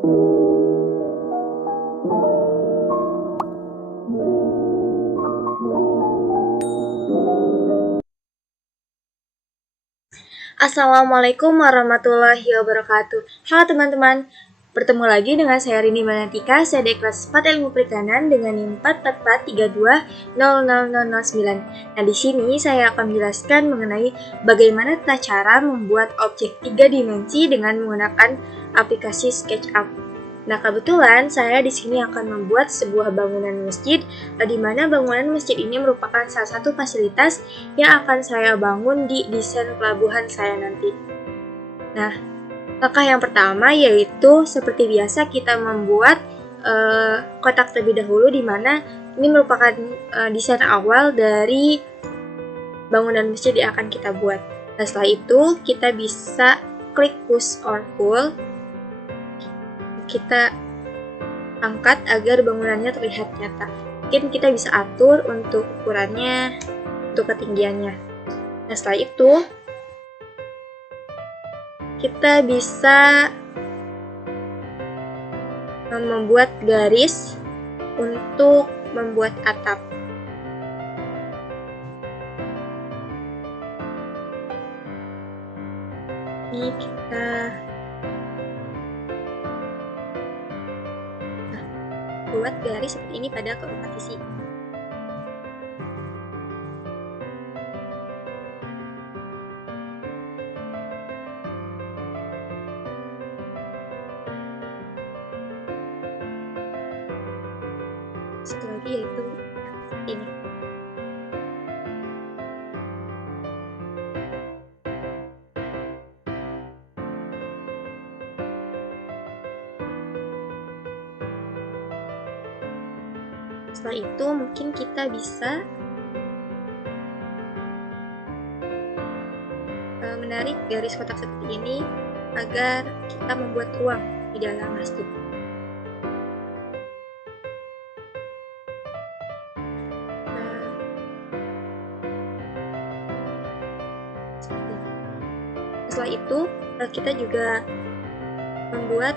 Assalamualaikum warahmatullahi wabarakatuh. Halo teman-teman, bertemu lagi dengan saya Rini Malantika, saya dari kelas 4 Ilmu Perikanan dengan NIM 444320009. Nah, di sini saya akan menjelaskan mengenai bagaimana tata cara membuat objek 3 dimensi dengan menggunakan aplikasi SketchUp. Nah, kebetulan saya di sini akan membuat sebuah bangunan masjid, di mana bangunan masjid ini merupakan salah satu fasilitas yang akan saya bangun di desain pelabuhan saya nanti. Nah, langkah yang pertama yaitu seperti biasa kita membuat kotak terlebih dahulu, di mana ini merupakan desain awal dari bangunan masjid yang akan kita buat. Nah, setelah itu kita bisa klik push or pull. Kita angkat agar bangunannya terlihat nyata. Mungkin kita bisa atur untuk ukurannya, untuk ketinggiannya. Nah, setelah itu kita bisa membuat garis untuk membuat atap. Ini kita buat garis seperti ini pada keempat sisi. Satu lagi yaitu ini. Setelah itu mungkin kita bisa menarik garis kotak seperti ini agar kita membuat ruang di dalam masjid. Setelah itu kita juga membuat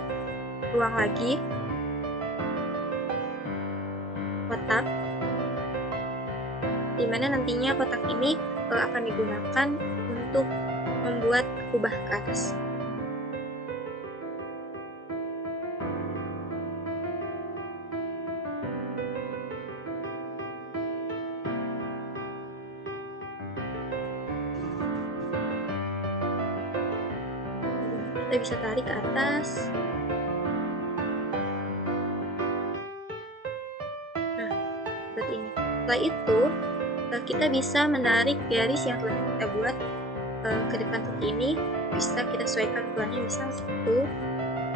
ruang lagi, kotak, dimana nantinya kotak ini akan digunakan untuk membuat kubah ke atas. Kita bisa tarik ke atas. Nah, seperti ini. Setelah itu kita bisa menarik garis yang telah kita buat ke depan seperti ini. Bisa kita sesuaikan ukurannya, misal 1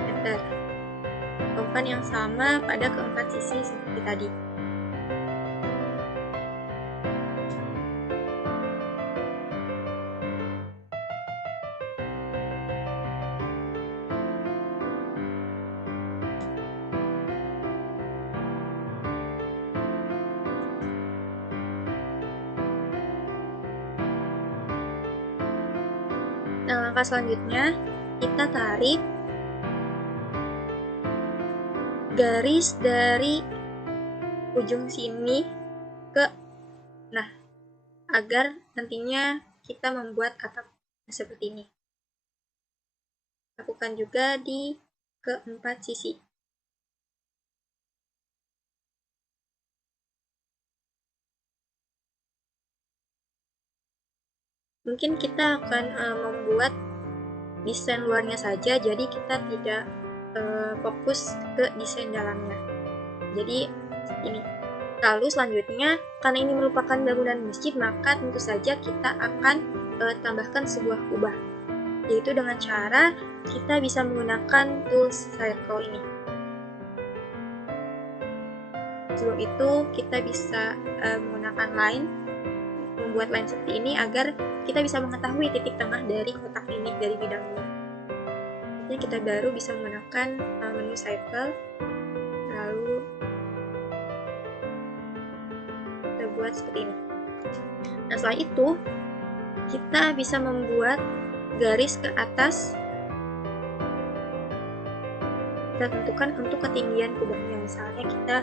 meter. Lakukan yang sama pada keempat sisi seperti tadi. Nah, langkah selanjutnya kita tarik garis dari ujung sini ke, nah, agar nantinya kita membuat atap seperti ini. Lakukan juga di keempat sisi. Mungkin kita akan membuat desain luarnya saja, jadi kita tidak fokus ke desain dalamnya. Jadi ini. Lalu selanjutnya, karena ini merupakan bangunan masjid, maka tentu saja kita akan tambahkan sebuah kubah, yaitu dengan cara kita bisa menggunakan tools circle ini. Sebelum itu kita bisa menggunakan line, membuat line seperti ini agar kita bisa mengetahui titik tengah dari kotak ini, dari bidang ini. Jadi kita baru bisa menggunakan menu cycle, lalu kita buat seperti ini. Nah, setelah itu kita bisa membuat garis ke atas kita tentukan untuk ketinggian kubahnya. Misalnya kita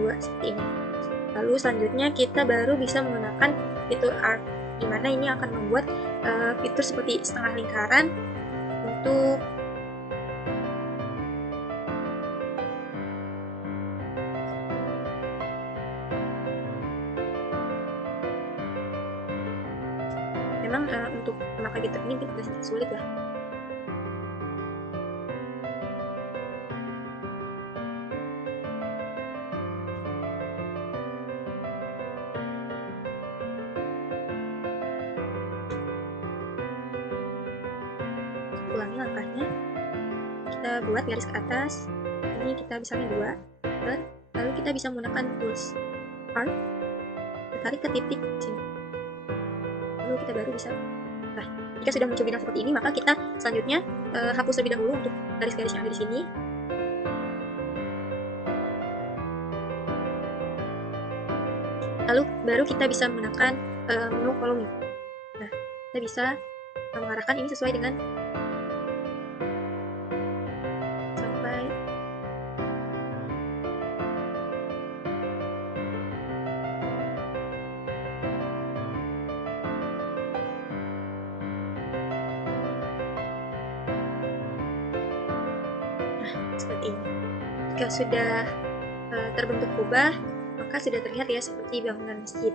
2 seperti ini. Lalu selanjutnya kita baru bisa menggunakan fitur arc, dimana ini akan membuat fitur seperti setengah lingkaran untuk memang untuk memakai fitur ini tidak sedikit sulit ya. Ulangi langkahnya, kita buat garis ke atas, ini kita misalnya 2, lalu kita bisa menggunakan tools arc, tarik ke titik sini, lalu kita baru bisa. Nah, jika sudah muncul bidang seperti ini, maka kita selanjutnya hapus terlebih dahulu untuk garis-garis yang ada di sini. Lalu baru kita bisa menggunakan menu volume. Nah, kita bisa mengarahkan ini sesuai dengan sampai seperti ini. Jika sudah terbentuk kubah, maka sudah terlihat ya seperti bangunan masjid.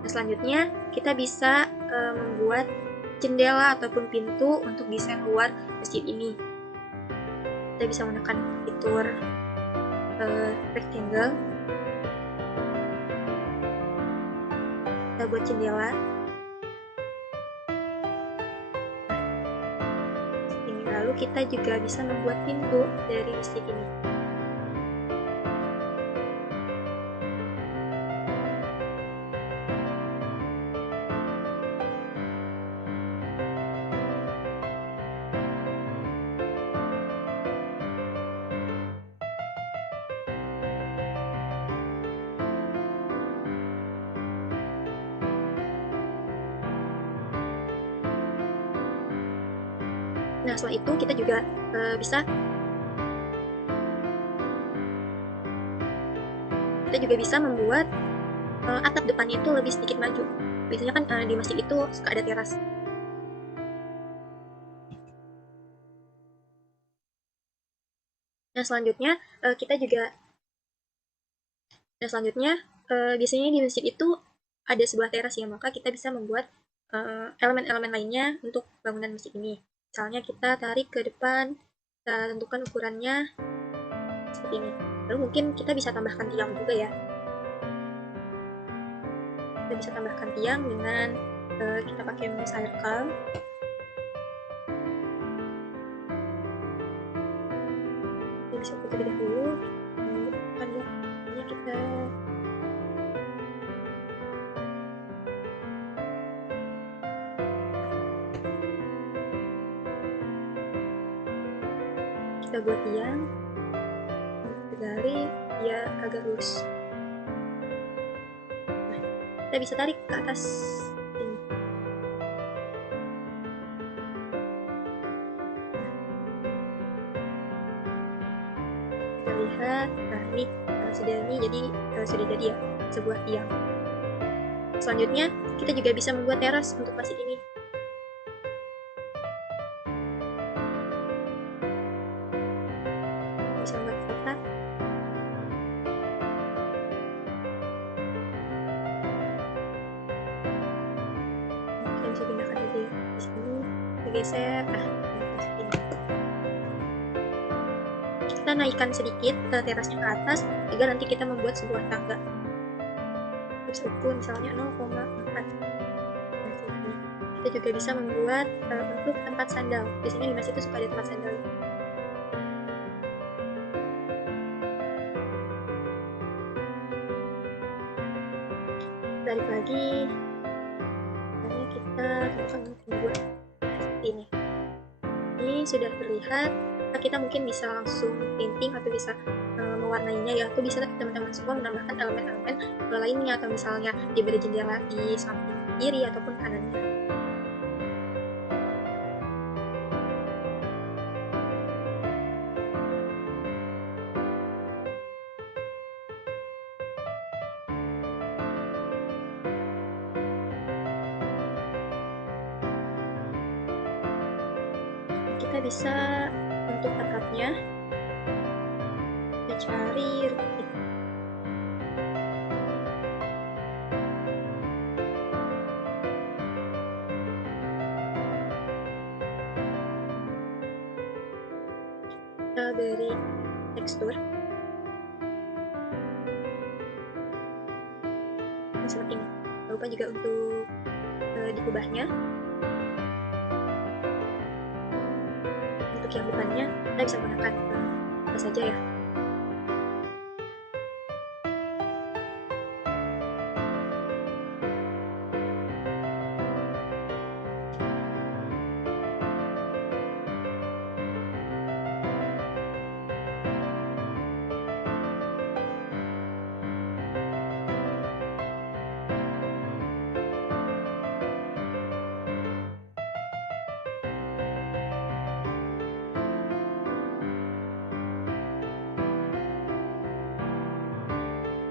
Nah, selanjutnya kita bisa membuat jendela ataupun pintu untuk desain luar masjid ini. Kita bisa menggunakan fitur rectangle. Kita buat jendela. Lalu kita juga bisa membuat pintu dari masjid ini. Nah, setelah itu kita juga bisa membuat atap depannya itu lebih sedikit maju. Biasanya kan di masjid itu suka ada teras. Nah, selanjutnya biasanya di masjid itu ada sebuah teras ya, maka kita bisa membuat elemen-elemen lainnya untuk bangunan masjid ini. Misalnya kita tarik ke depan, kita tentukan ukurannya seperti ini. Lalu mungkin kita bisa tambahkan tiang juga ya. Kita bisa tambahkan tiang dengan kita pakai menu circle. Kita bisa putar terlebih dahulu. Kan ya, ini kita buat tiang dari dia agak lurus. Nah, kita bisa tarik ke atas ini. Kita lihat, nah ini sudah jadi ya sebuah tiang. Selanjutnya kita juga bisa membuat teras untuk masjid ini. Bisa membuat kotak. Kita bisa pindahkan aja ya di sini. Kita geser. Kita naikkan sedikit terasnya ke atas agar nanti kita membuat sebuah tangga. Bisa ukur misalnya 0,4. Kita juga bisa membuat untuk tempat sandal. Biasanya di masjid itu suka ada tempat sandal. Balik lagi, kita tentukan untuk membuat seperti ini. Ini sudah terlihat. Kita mungkin bisa langsung painting atau bisa mewarnainya ya, atau bisa teman-teman semua menambahkan elemen-elemen lainnya, atau misalnya diberi jendela di samping kiri ataupun kanannya. kita bisa untuk atapnya kita cari rutin. Kita beri tekstur seperti ini. Jangan lupa juga untuk dikubahnya. Untuk yang depannya kita bisa menggunakan apa saja ya.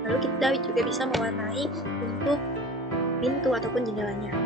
Lalu kita juga bisa mewarnai untuk pintu ataupun jendelanya.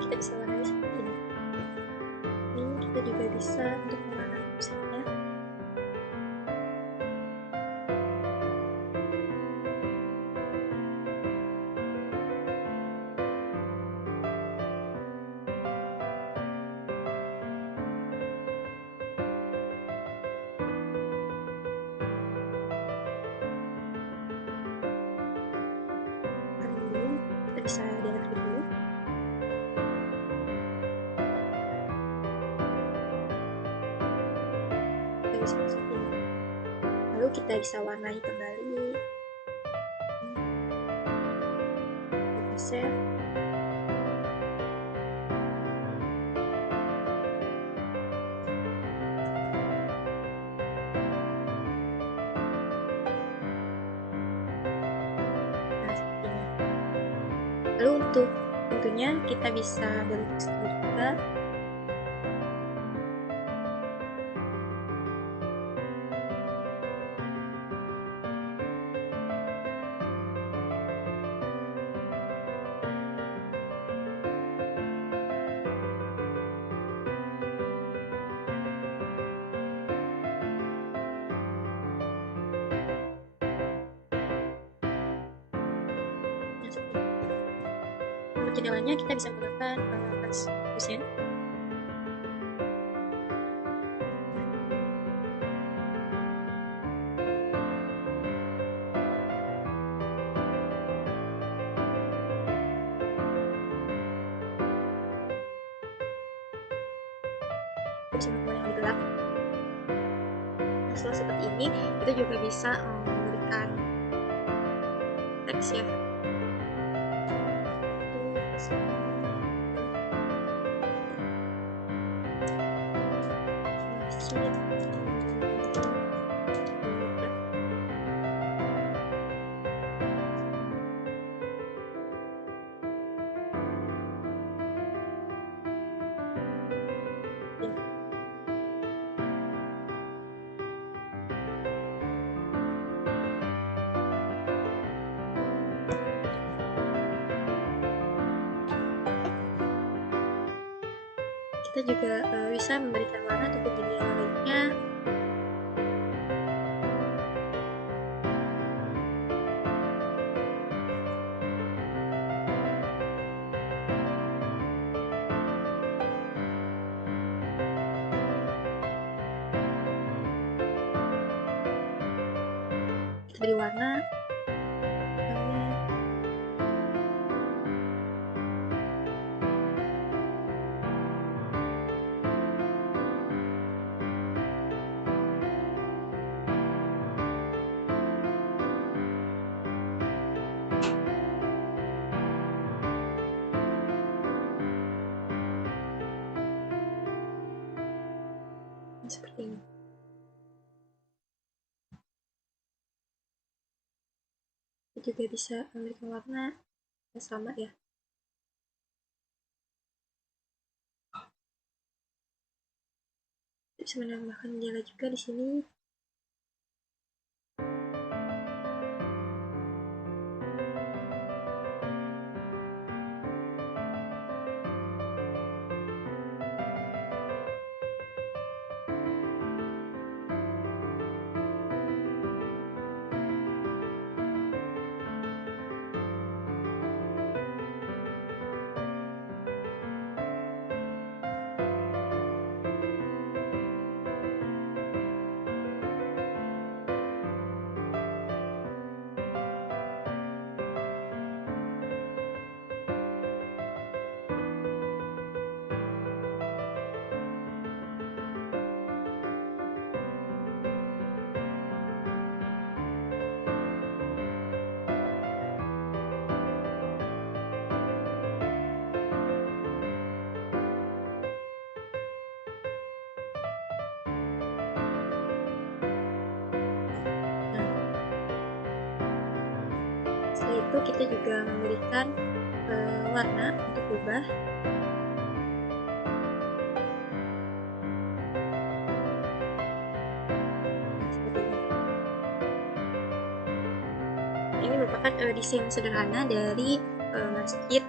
Kita bisa warnai seperti ini. Ini kita juga bisa untuk mewarnai pusatnya. Lalu kita bisa diatur dulu. Seperti ini. Lalu kita bisa warnai kembali. Kita save. Nah, seperti ini. Lalu untuk tentunya kita bisa beri tekstur juga. Untuk jendelanya kita bisa menggunakan translucent. Kita bisa menggunakan yang lebih gelap. Nah, setelah seperti ini, kita juga bisa memberikan teks ya. Kita juga bisa memberikan warna ataupun jendela lainnya. Kita beri warna. seperti ini. Kita juga bisa memberikan warna yang sama ya. Bisa menambahkan jendela juga di sini. Setelah itu kita juga memberikan warna untuk ubah. Ini merupakan desain sederhana dari masjid.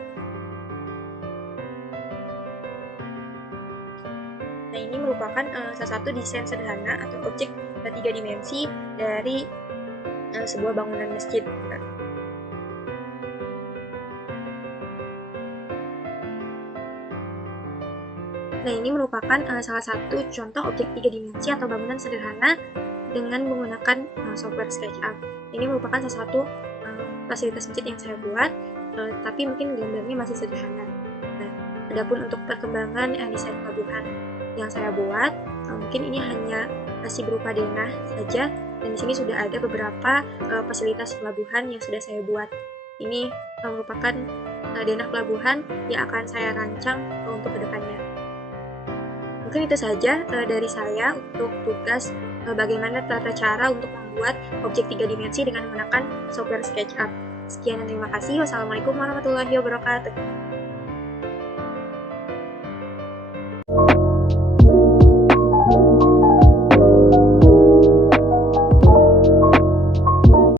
Nah, ini merupakan salah satu desain sederhana atau objek 3 dimensi dari sebuah bangunan masjid. Nah, ini merupakan salah satu contoh objek 3 dimensi atau bangunan sederhana dengan menggunakan software SketchUp. Ini merupakan salah satu fasilitas masjid yang saya buat, tapi mungkin gambarnya masih sederhana. Nah, adapun untuk perkembangan desain pelabuhan yang saya buat, mungkin ini hanya masih berupa denah saja, dan di sini sudah ada beberapa fasilitas pelabuhan yang sudah saya buat. Ini merupakan denah pelabuhan yang akan saya rancang untuk kedepannya. Mungkin itu saja dari saya untuk tugas bagaimana tata cara untuk membuat objek 3 dimensi dengan menggunakan software SketchUp. Sekian dan terima kasih. Wassalamualaikum warahmatullahi wabarakatuh.